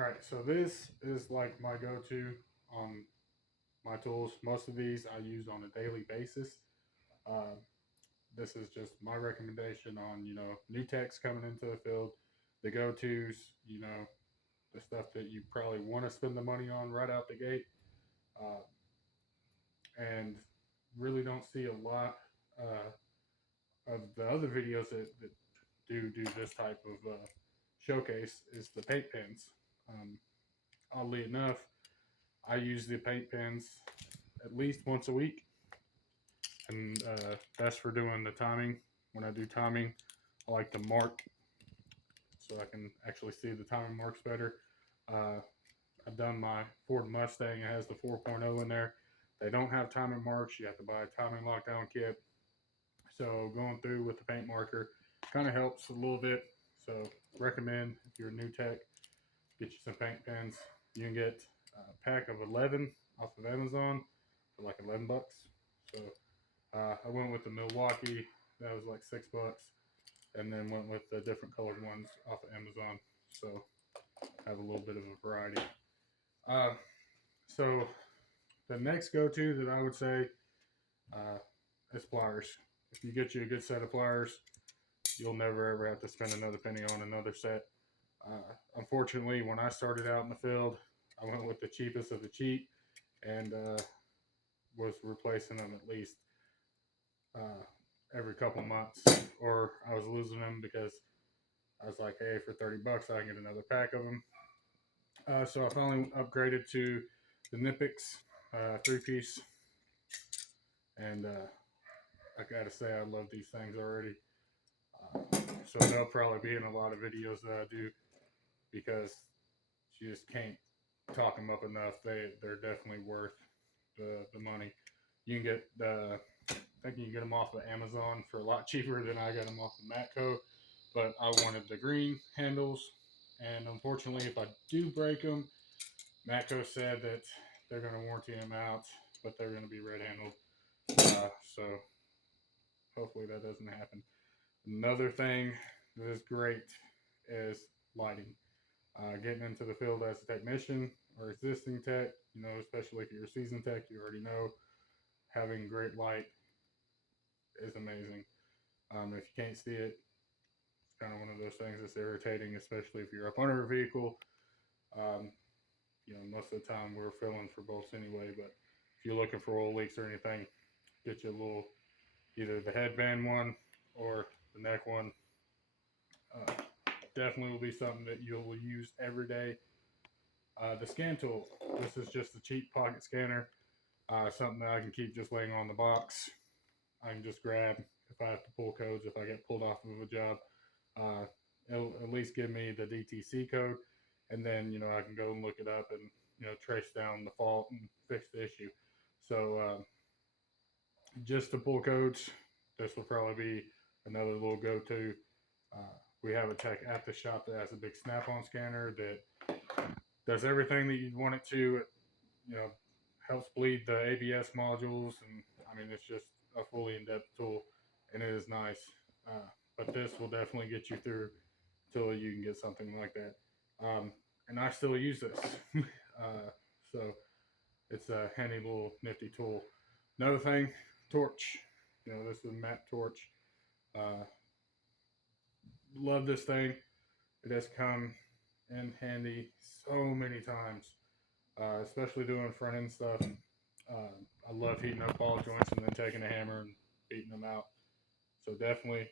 All right, so this is like my go-to on my tools. Most of these I use on a daily basis. Uh, this is just my recommendation on new techs coming into the field, the go-tos, the stuff that you probably want to spend the money on right out the gate, uh, and really don't see a lot of the other videos that do this type of showcase is the paint pens. Um, Oddly enough, I use the paint pens at least once a week, and that's for doing the timing. When I do timing, I like to mark so I can actually see the timing marks better. Uh, I've done my Ford Mustang. It has the 4.0 in there. They don't have timing marks. You have to buy a timing lockdown kit. So going through with the paint marker kind of helps a little bit. So recommend if you're a new tech, get you some paint pens. You can get a pack of 11 off of Amazon for like 11 bucks. So I went with the Milwaukee. That was like $6, and then went with the different colored ones off of Amazon. So have a little bit of a variety. Uh, so the next go-to that I would say uh, is pliers. If you get you a good set of pliers, you'll never ever have to spend another penny on another set. Unfortunately, when I started out in the field, I went with the cheapest of the cheap and was replacing them at least uh, every couple months, or I was losing them because I was like, hey, for 30 bucks, I can get another pack of them. So I finally upgraded to the Nipix 3-piece, and I gotta say, I love these things already. So they'll probably be in a lot of videos that I do because you just can't talk them up enough. They're definitely worth the money. You can get I think you can get them off of Amazon for a lot cheaper than I got them off of Matco. But I wanted the green handles, and unfortunately, if I do break them, Matco said that they're going to warranty them out, but they're going to be red handled. So hopefully that doesn't happen. Another thing that is great is lighting. Getting into the field as a technician or existing tech, especially if you're a seasoned tech, you already know having great light is amazing. If you can't see it, it's kind of one of those things that's irritating, especially if you're up under a vehicle. Um, most of the time we're filling for bolts anyway, but if you're looking for oil leaks or anything, get you a little, either the headband one or the neck one. Uh, Definitely will be something that you will use every day. The scan tool. This is just a cheap pocket scanner. Something that I can keep just laying on the box. I can just grab if I have to pull codes, if I get pulled off of a job. Uh, it'll at least give me the DTC code, and then I can go and look it up and trace down the fault and fix the issue. So just to pull codes, this will probably be another little go-to. We have a tech at the shop that has a big snap-on scanner that does everything that you'd want it to. It, helps bleed the ABS modules, and I mean it's just a fully in-depth tool, and it is nice. But this will definitely get you through till you can get something like that. And I still use this, so it's a handy little nifty tool. Another thing, torch. This is a matte torch. Uh, Love this thing. It has come in handy so many times, especially doing front end stuff. I love heating up ball joints and then taking a hammer and beating them out. So definitely,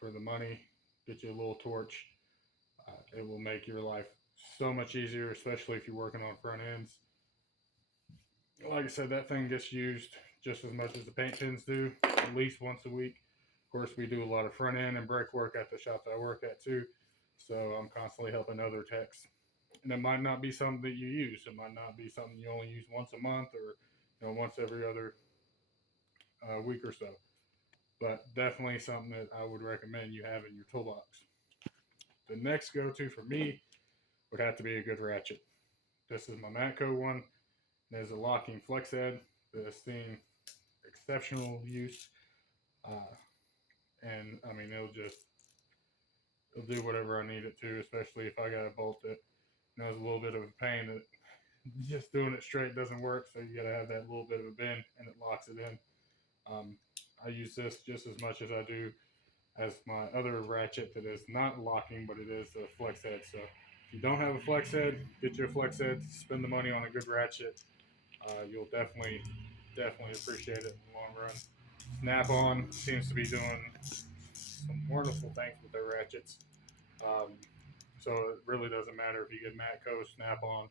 for the money, get you a little torch. It will make your life so much easier, especially if you're working on front ends. Like I said, that thing gets used just as much as the paint pens do, at least once a week. Of course, we do a lot of front end and brake work at the shop that I work at too. So I'm constantly helping other techs. And it might not be something that you use. It might not be something you only use once a month or once every other week or so. But definitely something that I would recommend you have in your toolbox. The next go-to for me would have to be a good ratchet. This is my Matco one. There's a locking flex head that has seen exceptional use. And I mean, it'll do whatever I need it to, especially if I got a bolt that It's a little bit of a pain that just doing it straight doesn't work. So you got to have that little bit of a bend, and it locks it in. Um, I use this just as much as I do as my other ratchet that is not locking, but it is a flex head. So if you don't have a flex head, get you a flex head. Spend the money on a good ratchet. You'll definitely appreciate it in the long run. Snap On seems to be doing some wonderful things with their ratchets. Um, so it really doesn't matter if you get Matco, Snap On,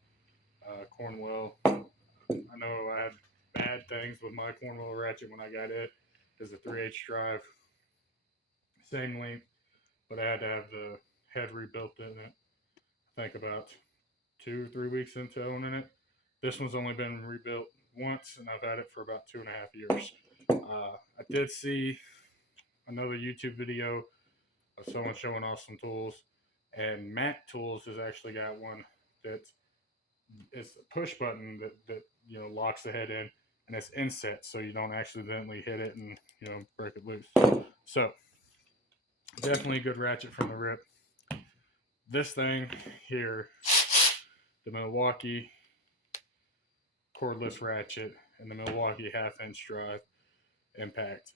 Cornwell. I know I had bad things with my Cornwell ratchet when I got it. It's a 3/8 drive, same length, but I had to have the head rebuilt in it. I think about 2 or 3 weeks into owning it. This one's only been rebuilt once, and I've had it for about 2.5 years. I did see another YouTube video of someone showing off some tools, and Mac Tools has actually got one that it's a push button that locks the head in, and it's inset, so you don't accidentally hit it and break it loose. So definitely a good ratchet from the rip. This thing here, the Milwaukee cordless ratchet and the Milwaukee half-inch drive impact,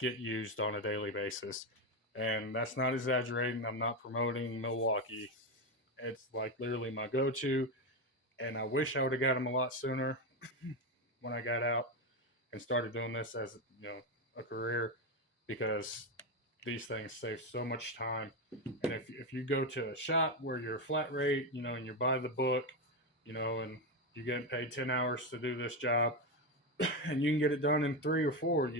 get used on a daily basis. And that's not exaggerating. I'm not promoting Milwaukee. It's like literally my go-to. And I wish I would have got them a lot sooner when I got out and started doing this as a career, because these things save so much time. And if you go to a shop where you're flat rate, and you buy the book, and you're getting paid 10 hours to do this job, and you can get it done in 3 or 4,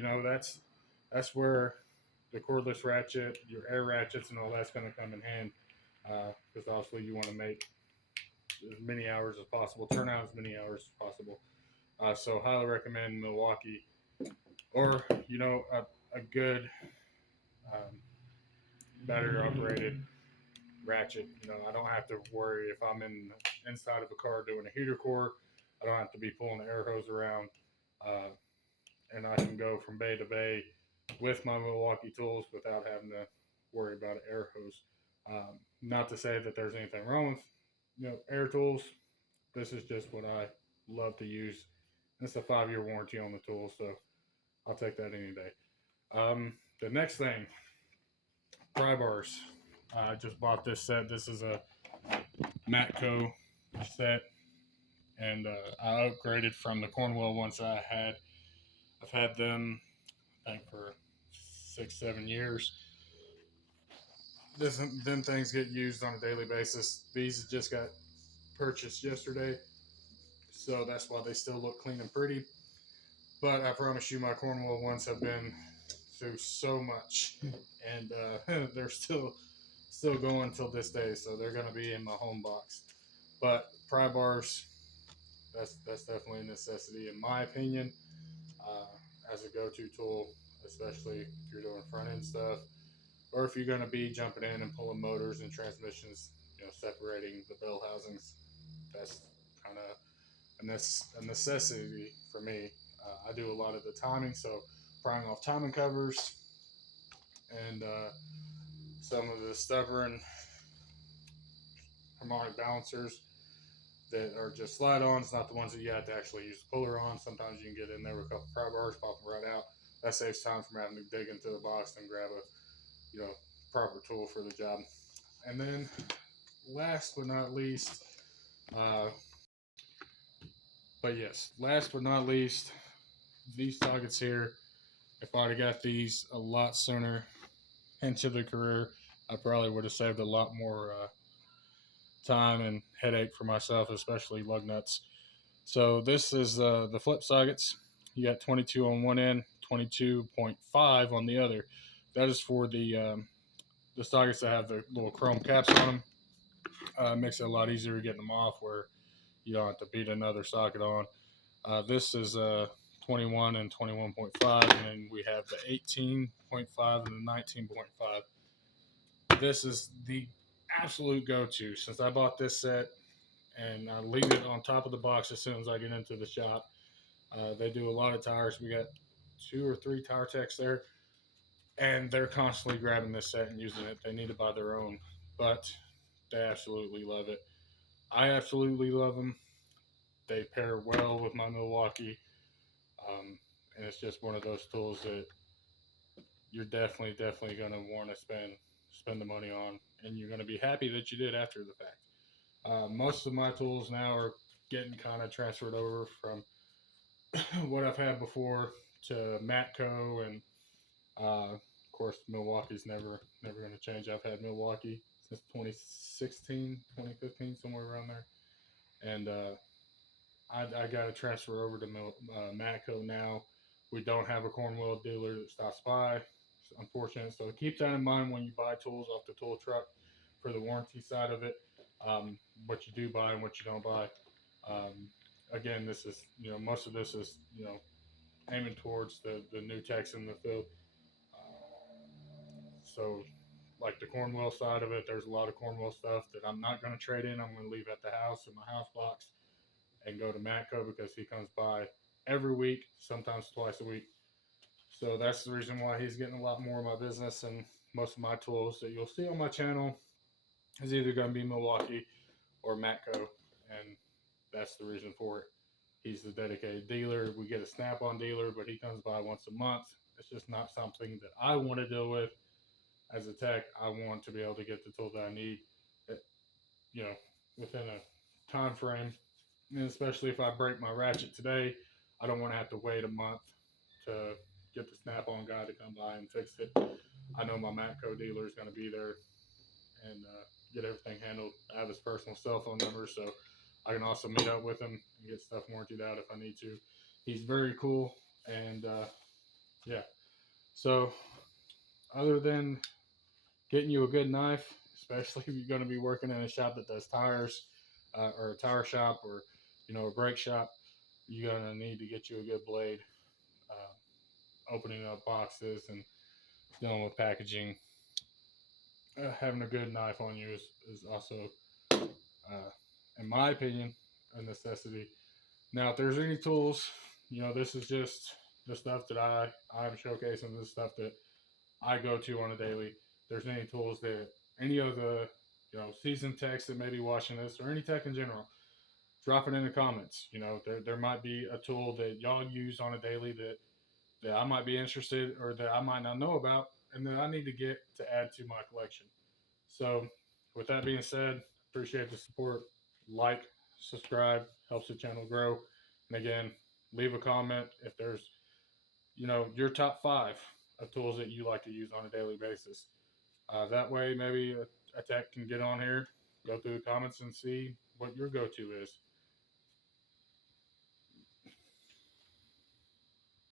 that's where the cordless ratchet, your air ratchets, and all that's going to come in hand. Because obviously you want to make as many hours as possible, turn out as many hours as possible. So highly recommend Milwaukee, or a good um, battery operated ratchet. I don't have to worry if I'm inside of a car doing a heater core. I don't have to be pulling the air hose around, and I can go from bay to bay with my Milwaukee tools without having to worry about an air hose. Not to say that there's anything wrong with air tools. This is just what I love to use. It's a 5-year warranty on the tool, so I'll take that any day. The next thing, pry bars. I just bought this set. This is a Matco set, and I upgraded from the Cornwell ones I had. I've had them, I think, for 6, 7 years. Them things get used on a daily basis. These just got purchased yesterday, so that's why they still look clean and pretty. But I promise you, my Cornwell ones have been through so much, and they're still going till this day. So they're going to be in my home box. But pry bars, that's definitely a necessity in my opinion, as a go-to tool, especially if you're doing front end stuff, or if you're going to be jumping in and pulling motors and transmissions, separating the bell housings. That's kind of a necessity for me. I do a lot of the timing, so prying off timing covers and some of the stubborn harmonic balancers that are just slide-ons, not the ones that you have to actually use the puller on. Sometimes you can get in there with a couple pry bars, pop them right out. That saves time from having to dig into the box and grab a proper tool for the job. And then last but not least, these sockets here. If I'd have got these a lot sooner into the career, I probably would have saved a lot more time and headache for myself, especially lug nuts. So this is the flip sockets. You got 22 on one end, 22.5 on the other. That is for the sockets that have the little chrome caps on them. Makes it a lot easier getting them off, where you don't have to beat another socket on. This is 21 and 21.5, and then we have the 18.5 and the 19.5. This is the absolute go-to since I bought this set, and I leave it on top of the box as soon as I get into the shop. They do a lot of tires. We got 2 or 3 tire techs there, and they're constantly grabbing this set and using it. They need to buy their own, but they absolutely love it. I absolutely love them. They pair well with my Milwaukee, um, and it's just one of those tools that you're definitely going to want to spend the money on, and you're going to be happy that you did after the fact. Most of my tools now are getting kind of transferred over from what I've had before to Matco, and of course Milwaukee's never going to change. I've had Milwaukee since 2016, 2015, somewhere around there, and I got to transfer over to Matco now. We don't have a Cornwell dealer that stops by. It's unfortunate. So keep that in mind when you buy tools off the tool truck for the warranty side of it. What you do buy and what you don't buy. Um, again, this is most of this is aiming towards the new techs in the field. So like the Cornwell side of it, there's a lot of Cornwell stuff that I'm not going to trade in. I'm going to leave at the house in my house box and go to Matco because he comes by every week, sometimes twice a week. So that's the reason why he's getting a lot more of my business, and most of my tools that you'll see on my channel is either going to be Milwaukee or Matco, and that's the reason for it. He's the dedicated dealer. We get a Snap-on dealer, but he comes by once a month. It's just not something that I want to deal with as a tech. I want to be able to get the tool that I need, you know, within a time frame. And especially if I break my ratchet today, I don't want to have to wait a month to get the Snap-on guy to come by and fix it. I know my Matco dealer is going to be there and get everything handled. I have his personal cell phone number, so I can also meet up with him and get stuff warranted out if I need to. He's very cool, and yeah. So, other than getting you a good knife, especially if you're going to be working in a shop that does tires, or a tire shop, or a brake shop, you're going to need to get you a good blade. Opening up boxes and dealing with packaging, having a good knife on you is also, in my opinion, a necessity. Now, if there's any tools, this is just the stuff that I'm showcasing, the stuff that I go to on a daily. If there's any tools that any of the seasoned techs that may be watching this, or any tech in general, drop it in the comments. There might be a tool that y'all use on a daily that I might be interested or that I might not know about, and that I need to get to add to my collection. So, with that being said, appreciate the support. Like, subscribe, helps the channel grow. And again, leave a comment if there's, your top 5 of tools that you like to use on a daily basis. That way, maybe a tech can get on here, go through the comments, and see what your go-to is.